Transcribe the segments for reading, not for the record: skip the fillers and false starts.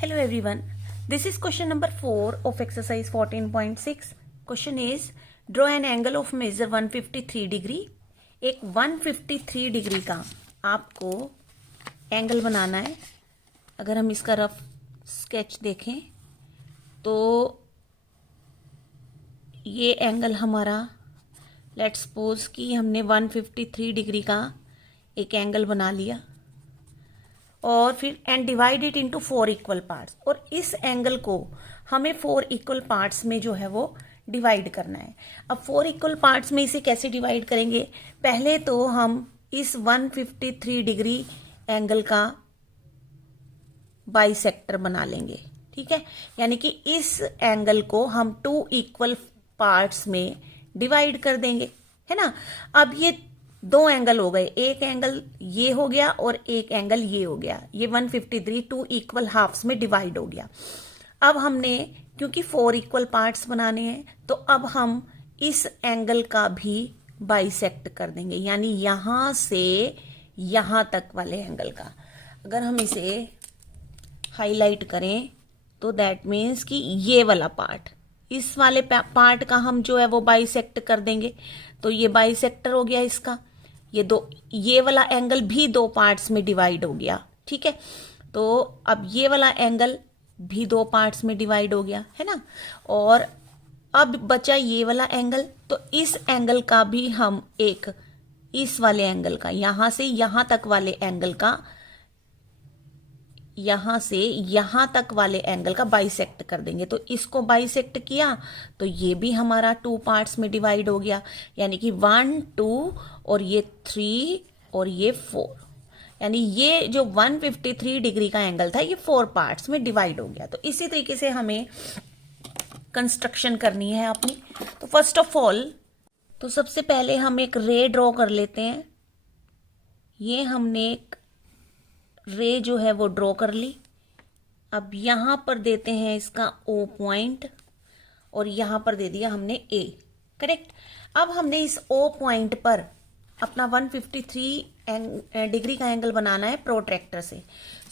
Hello everyone. This is question number 4 of exercise 14.6. Question is draw an angle of measure 153 degree. एक 153 degree का आपको angle बनाना है. अगर हम इसका रफ स्केच देखें तो ये एंगल हमारा, लेट्स सपोज कि हमने 153 डिग्री का एक एंगल बना लिया और फिर and divide it into 4 equal parts. और इस एंगल को हमें 4 इक्वल पार्ट्स में जो है वो डिवाइड करना है. अब 4 इक्वल पार्ट्स में इसे कैसे डिवाइड करेंगे? पहले तो हम इस 153 डिग्री एंगल का बाइसेक्टर बना लेंगे. ठीक है, यानी कि इस एंगल को हम 2 इक्वल पार्ट्स में डिवाइड कर देंगे, है ना. अब ये 2 एंगल हो गए, एक एंगल ये हो गया और एक एंगल ये हो गया. ये 153 2 इक्वल हाफ्स में डिवाइड हो गया. अब हमने क्योंकि 4 इक्वल पार्ट्स बनाने हैं तो अब हम इस एंगल का भी बाइसेक्ट कर देंगे, यानी यहां से यहां तक वाले एंगल का. अगर हम इसे हाईलाइट करें तो दैट मीन्स कि ये वाला पार्ट, इस वाले पार्ट का हम जो है वो बाइसेक्ट कर देंगे. तो ये बाइसेक्टर हो गया इसका. ये वाला एंगल भी 2 पार्ट्स में डिवाइड हो गया. ठीक है, तो अब ये वाला एंगल भी 2 पार्ट्स में डिवाइड हो गया, है ना. और अब बचा ये वाला एंगल, तो इस एंगल का भी हम एक इस वाले एंगल का, यहां से यहां तक वाले एंगल का, यहां से यहां तक वाले एंगल का बाइसेक्ट कर देंगे. तो इसको बाइसेक्ट किया तो ये भी हमारा 2 पार्ट्स में डिवाइड हो गया, यानी कि 1 2 और ये 3 और ये 4. यानी ये जो 153 डिग्री का एंगल था ये 4 पार्ट्स में डिवाइड हो गया. तो इसी तरीके से हमें कंस्ट्रक्शन करनी है अपनी. तो फर्स्ट ऑफ ऑल तो सबसे पहले हम एक रे ड्रॉ कर लेते हैं. ये हमने एक रे जो है वो ड्रॉ कर ली. अब यहां पर देते हैं इसका O पॉइंट और यहां पर दे दिया हमने A. करेक्ट. अब हमने इस O पॉइंट पर अपना 153 डिग्री का एंगल बनाना है प्रोट्रैक्टर से.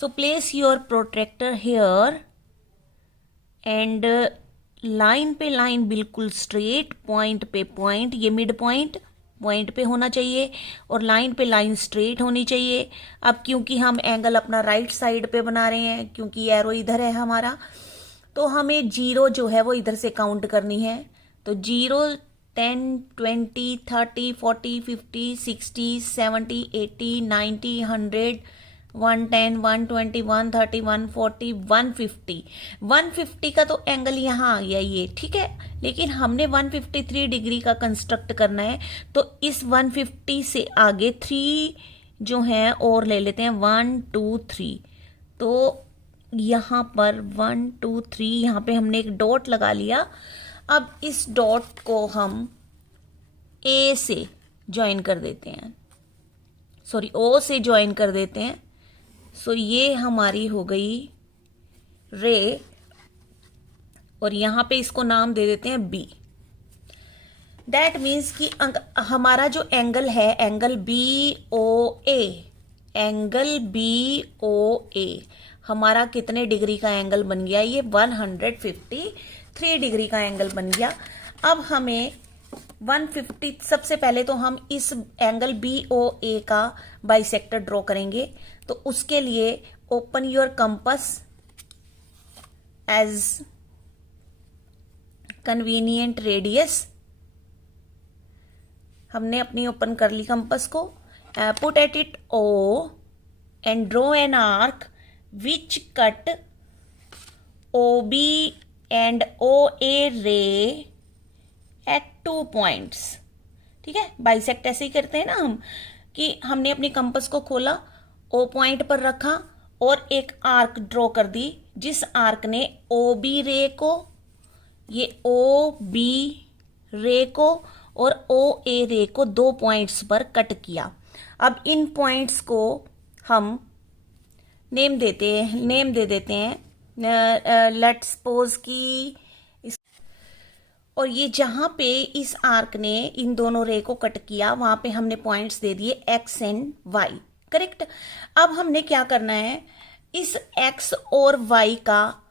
So place your protractor here and line पे लाइन बिल्कुल स्ट्रेट, पॉइंट पे पॉइंट, ये मिड पॉइंट पे होना चाहिए और लाइन पे लाइन स्ट्रेट होनी चाहिए. अब क्योंकि हम एंगल अपना राइट साइड पे बना रहे हैं, क्योंकि एरो इधर है हमारा, तो हमें 0 जो है वो इधर से काउंट करनी है. तो 0 10 20 30 40 50 60 70 80 90 100 110 120 130 140 150. 150 का तो एंगल यहाँ आ गया ये. ठीक है, लेकिन हमने 153 डिग्री का कंस्ट्रक्ट करना है तो इस 150 से आगे 3 जो है और ले लेते हैं, 1 2 3. तो यहाँ पर 1 2 3 यहाँ पे हमने एक डॉट लगा लिया. अब इस डॉट को हम A से ज्वाइन कर देते हैं, सॉरी O से ज्वाइन कर देते हैं. सो ये हमारी हो गई रे और यहां पे इसको नाम दे देते हैं B. दैट मीन्स कि हमारा जो एंगल है, एंगल BOA, एंगल BOA हमारा कितने डिग्री का एंगल बन गया? ये 153 डिग्री का एंगल बन गया. अब हमें 150, सबसे पहले तो हम इस एंगल BOA का बाइसेक्टर ड्रॉ करेंगे. तो उसके लिए open your compass as convenient radius. हमने अपनी ओपन कर ली कंपास को. Put at it O and draw an arc which cut OB and OA ray at 2 points. ठीक है, बाइसेक्ट ऐसे ही करते हैं ना हम, कि हमने अपनी कंपास को खोला, O पॉइंट पर रखा और एक आर्क ड्रॉ कर दी, जिस आर्क ने OB रे को, ये OB रे को और OA रे को 2 पॉइंट्स पर कट किया. अब इन पॉइंट्स को हम नेम दे देते हैं. लेट्स सपोज कि और ये जहां पे इस आर्क ने इन दोनों रे को कट किया वहां पे हमने पॉइंट्स दे दिए X एंड Y. करेक्ट. अब हमने क्या करना है, इस x और y का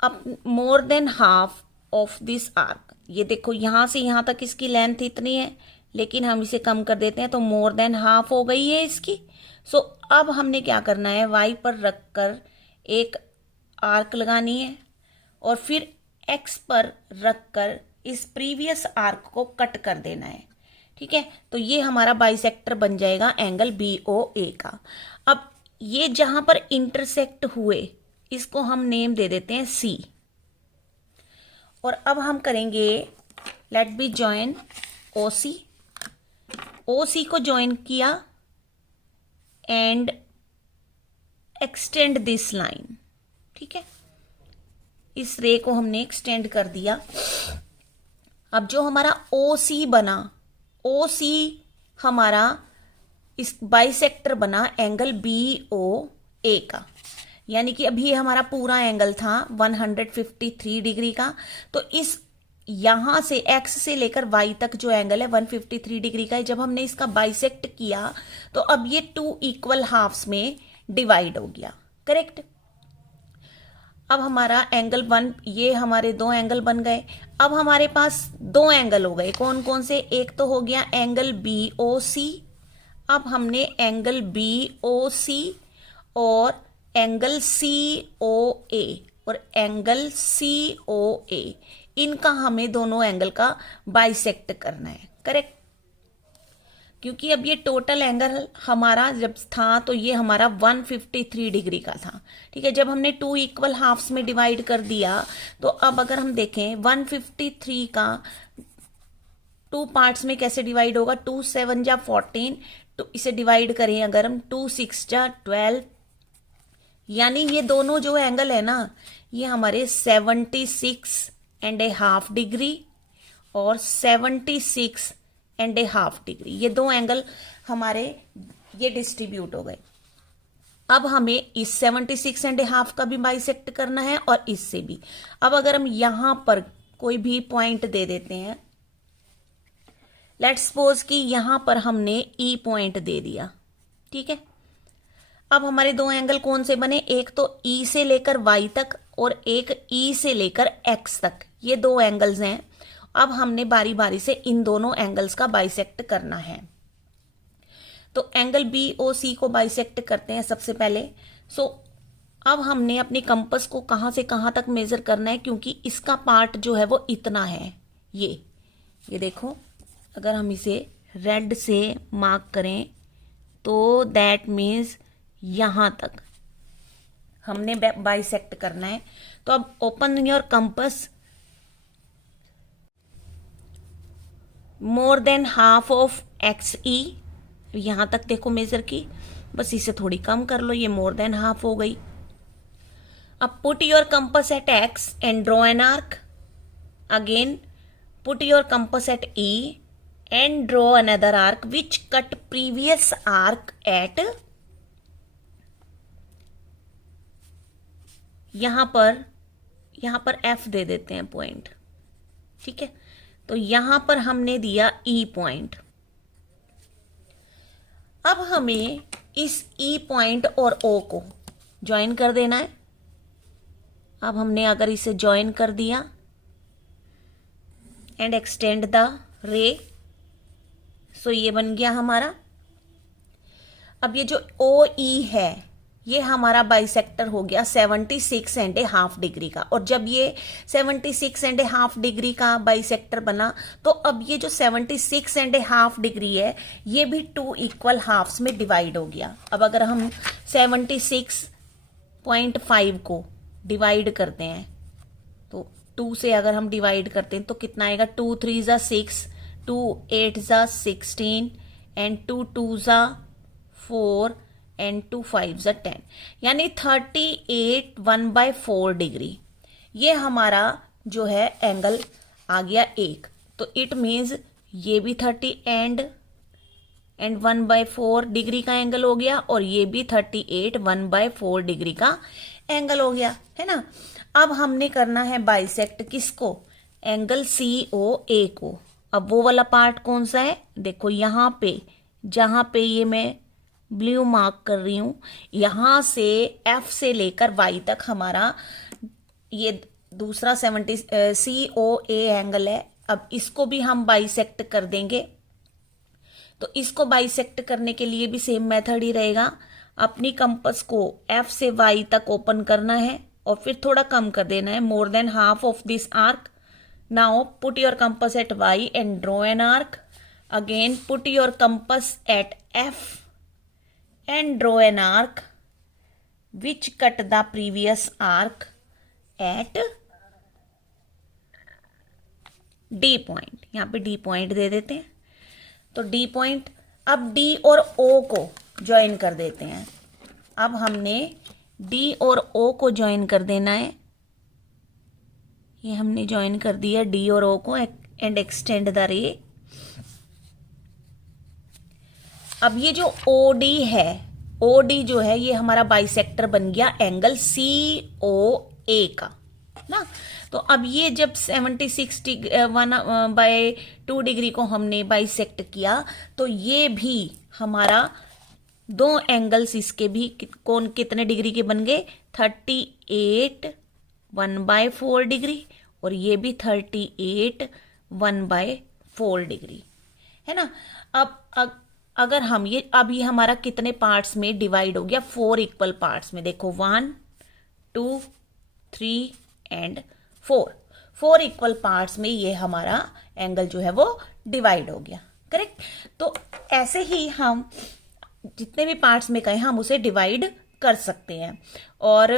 अब मोर than half of this arc, ये देखो यहां से यहां तक इसकी लेंथ इतनी है, लेकिन हम इसे कम कर देते हैं तो मोर देन हाफ हो गई है इसकी। सो अब हमने क्या करना है, y पर रखकर एक आर्क लगानी है और फिर x पर रखकर इस प्रीवियस आर्क को कट कर देना है। ठीक है, तो ये हमारा बाइसेक्टर बन जाएगा एंगल BOA का। अब ये जहां पर इंटरसेक्ट हुए इसको हम नेम दे देते हैं C। और अब हम करेंगे let be join OC। OC को ज्वाइन किया एंड एक्सटेंड दिस लाइन। ठीक है, इस रे को हमने एक्सटेंड कर दिया। अब जो हमारा OC बना, OC हमारा इस बाइसेक्टर बना एंगल BOA का, यानी कि अभी हमारा पूरा एंगल था 153 डिग्री का। तो इस यहां से x से लेकर y तक जो एंगल है 153 डिग्री का है। जब हमने इसका बाइसेक्ट किया तो अब ये 2 इक्वल हाफ्स में डिवाइड हो गया। करेक्ट। अब हमारा एंगल ये हमारे दो एंगल बन गए। अब हमारे पास दो एंगल हो गए, कौन कौन से, एक तो हो गया एंगल BOC। अब हमने एंगल BOC और एंगल COA और एंगल COA, इनका हमें दोनों एंगल का बाइसेक्ट करना है। करेक्ट, क्योंकि अब ये टोटल एंगल हमारा जब था तो ये हमारा 153 डिग्री का था। ठीक है, जब हमने 2 इक्वल हाफ्स में डिवाइड कर दिया तो अब अगर हम देखें 153 का 2 पार्ट्स में कैसे डिवाइड होगा, 2 7 जा 14, तो इसे डिवाइड करें अगर हम 2 6 जा 12, यानी ये दोनों जो एंगल है ना, ये हमारे 76.5 डिग्री और 76.5 डिग्री, ये दो एंगल हमारे ये डिस्ट्रीब्यूट हो गए। अब हमें इस 76.5 का भी बाइसेक्ट करना है और इससे भी। अब अगर हम यहां पर कोई भी पॉइंट दे देते हैं, लेट्स सपोज कि यहां पर हमने E पॉइंट दे दिया। ठीक है, अब हमारे दो एंगल कौन से बने, एक तो E से लेकर Y तक और एक E से लेकर X तक, ये दो एंगल्स हैं। अब हमने बारी बारी से इन दोनों एंगल्स का बाइसेक्ट करना है। तो एंगल BOC को बाइसेक्ट करते हैं सबसे पहले। सो अब हमने अपनी कंपास को कहां से कहां तक मेजर करना है, क्योंकि इसका पार्ट जो है वो इतना है। ये देखो, अगर हम इसे रेड से मार्क करें तो दैट मीन्स यहां तक हमने बाइसेक्ट करना है। तो अब open your compass, more than half of XE, यहां तक देखो मेजर की, बस इसे थोड़ी कम कर लो, ये मोर देन हाफ हो गई। अब put your compass at X and draw an arc. Again put your compass at E and draw another arc which cut previous arc at, यहां पर F दे देते हैं पॉइंट। ठीक है, तो यहां पर हमने दिया E पॉइंट। अब हमें इस E पॉइंट और O को ज्वाइन कर देना है। अब हमने अगर इसे ज्वाइन कर दिया एंड एक्सटेंड द रे, सो ये बन गया हमारा। अब ये जो OE है ये हमारा बाइसेक्टर हो गया 76.5 डिग्री का। और जब ये 76.5 डिग्री का बाइसेक्टर बना तो अब ये जो 76.5 डिग्री है ये भी 2 इक्वल हाफ्स में डिवाइड हो गया। अब अगर हम 76.5 को डिवाइड करते हैं तो 2 से अगर हम डिवाइड करते हैं तो कितना आएगा, 2 3 जा 6, 2 8 जा 16 एंड 2 2 जा 4 एंड 2 5 जा 10, यानी 38 1/4 डिग्री ये हमारा जो है एंगल आ गया एक। तो इट मीन्स ये भी 30 एंड 1/4 डिग्री का एंगल हो गया और ये भी 38 1/4 डिग्री का एंगल हो गया, है ना। अब हमने करना है बाइसेक्ट किसको, एंगल COA को। अब वो वाला पार्ट कौन सा है, देखो यहां पे जहां पे ये मैं ब्लू मार्क कर रही हूं, यहां से F से लेकर Y तक हमारा ये दूसरा 70 COA एंगल है। अब इसको भी हम बाइसेक्ट कर देंगे। तो इसको बाइसेक्ट करने के लिए भी सेम मेथड ही रहेगा। अपनी कंपास को F से Y तक ओपन करना है और फिर थोड़ा कम कर देना है, more than half of this arc. Now put your compass at Y and draw an arc. Again put your compass at F and draw an arc which cut the previous arc at D point। यहाँ पे D point दे देते हैं। तो D point, अब D और O को join कर देते हैं। अब हमने D और O को ज्वाइन कर देना है। ये हमने ज्वाइन कर दिया D और O को एंड एक्सटेंड द रे। अब ये जो OD है, OD जो है ये हमारा बाइसेक्टर बन गया एंगल COA का ना। तो अब ये जब 76/2 डिग्री को हमने बाइसेक्ट किया तो ये भी हमारा दो एंगल्स इसके भी कौन कितने डिग्री के बन गए, 38 1/4 डिग्री, और ये भी 38 1/4 डिग्री है ना। अब अगर हम ये हमारा कितने पार्ट्स में डिवाइड हो गया, 4 इक्वल पार्ट्स में। देखो 1 2 3 एंड 4 इक्वल पार्ट्स में ये हमारा एंगल जो है वो डिवाइड हो गया, करेक्ट। तो ऐसे ही हम जितने भी पार्ट्स में कहें हम उसे डिवाइड कर सकते हैं। और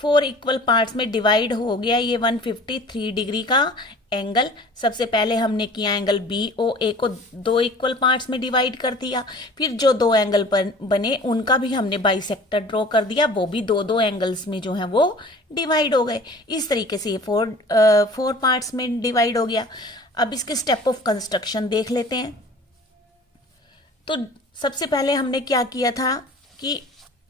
4 इक्वल पार्ट्स में डिवाइड हो गया ये 153 डिग्री का एंगल। सबसे पहले हमने किया एंगल BOA को 2 इक्वल पार्ट्स में डिवाइड कर दिया। फिर जो 2 एंगल बने उनका भी हमने बाइसेक्टर ड्रॉ कर दिया, वो भी 2 एंगल्स में जो है वो डिवाइड हो गए। इस तरीके से ये 4 पार्ट्स में डिवाइड हो गया। अब इसके स्टेप ऑफ कंस्ट्रक्शन देख लेते हैं। तो सबसे पहले हमने क्या किया था कि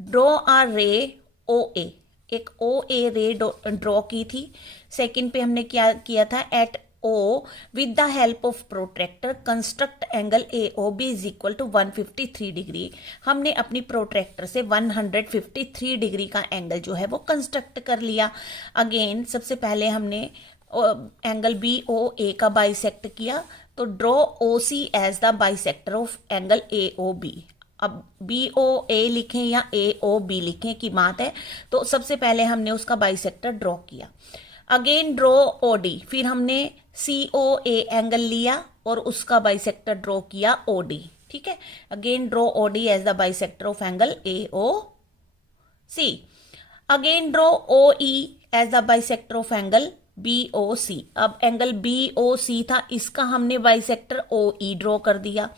ड्रॉ अ रे OA, एक OA रे ड्रॉ की थी। सेकंड पे हमने क्या किया था, at O with the help of protractor construct angle AOB is equal to 153 degree. हमने अपनी प्रोट्रैक्टर से 153 डिग्री का एंगल जो है वो कंस्ट्रक्ट कर लिया। अगेन सबसे पहले हमने एंगल BOA का बाइसेक्ट किया। तो draw OC as the bisector of angle AOB। अब BOA लिखें या AOB लिखें की बात है। तो सबसे पहले हमने उसका बाइसेक्टर ड्रॉ किया। अगेन ड्रॉ OD, फिर हमने COA एंगल लिया और उसका बाइसेक्टर ड्रॉ किया OD, ठीक है। Again draw OD as the bisector of angle AOC। Again draw OE as the bisector of angle BOC। अब एंगल BOC था, इसका हमने बाइसेक्टर OE ड्रॉ कर दिया।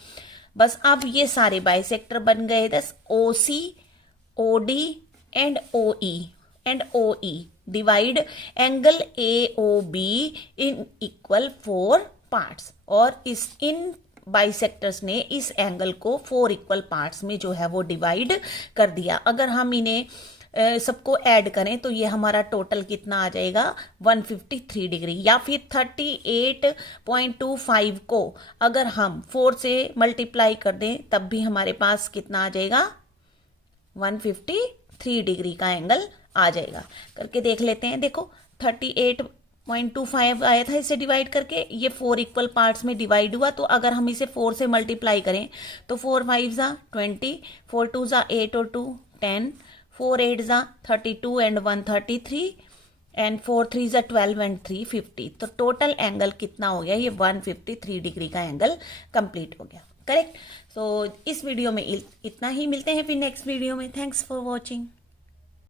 बस अब ये सारे बाइसेक्टर बन गए। दस OC OD and OE divide angle AOB in equal 4 parts. और इन बाइसेक्टर्स ने इस एंगल को 4 इक्वल पार्ट्स में जो है वो डिवाइड कर दिया। अगर हम इन्हें सबको ऐड करें तो ये हमारा टोटल कितना आ जाएगा, 153 डिग्री। या फिर 38.25 को अगर हम 4 से मल्टीप्लाई कर दें तब भी हमारे पास कितना आ जाएगा, 153 डिग्री का एंगल आ जाएगा। करके देख लेते हैं। देखो 38.25 आया था इसे डिवाइड करके, ये 4 इक्वल पार्ट्स में डिवाइड हुआ। तो अगर हम इसे 4 से मल्टीप्लाई करें तो 4 5 जा 20, 4 2 जा 8 और 2 10, 4 8 जा 32 एंड 1 33 एंड 4 3 जा 12 एंड 3 50। तो टोटल एंगल कितना हो गया, ये 153 डिग्री का एंगल कंप्लीट हो गया, करेक्ट। सो इस वीडियो में इतना ही, मिलते हैं फिर नेक्स्ट वीडियो में। Thanks for watching.